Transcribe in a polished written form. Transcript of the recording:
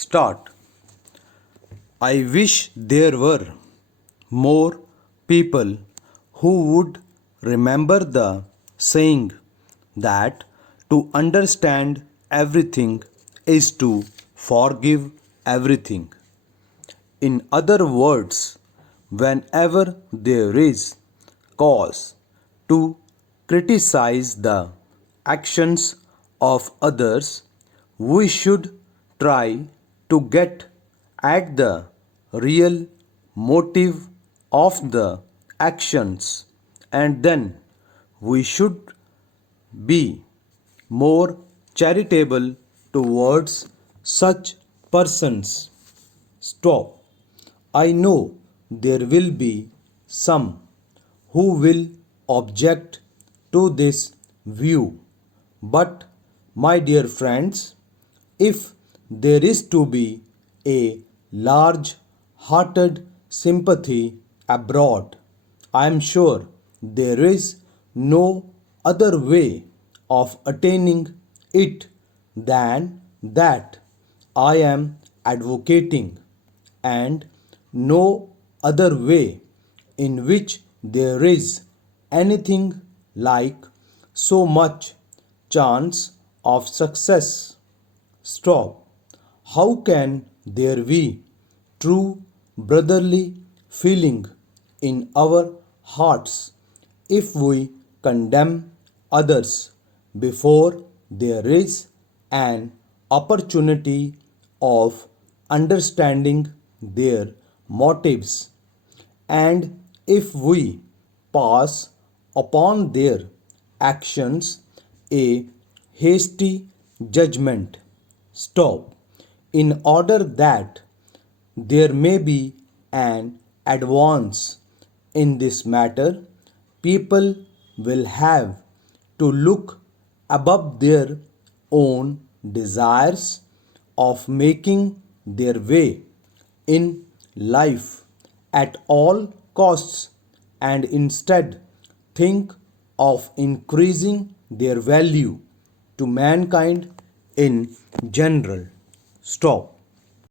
Start. I wish there were more people who would remember the saying that to understand everything is to forgive everything. In other words, whenever there is cause to criticize the actions of others, we should try to get at the real motive of the actions, and then we should be more charitable towards such persons. Stop. I know there will be some who will object to this view, but my dear friends, if there is to be a large hearted sympathy abroad, I am sure there is no other way of attaining it than that I am advocating, and no other way in which there is anything like so much chance of success. Stop. How can there be true brotherly feeling in our hearts if we condemn others before there is an opportunity of understanding their motives, and if we pass upon their actions a hasty judgment? Stop. In order that there may be an advance in this matter, people will have to look above their own desires of making their way in life at all costs, and instead think of increasing their value to mankind in general. Stop.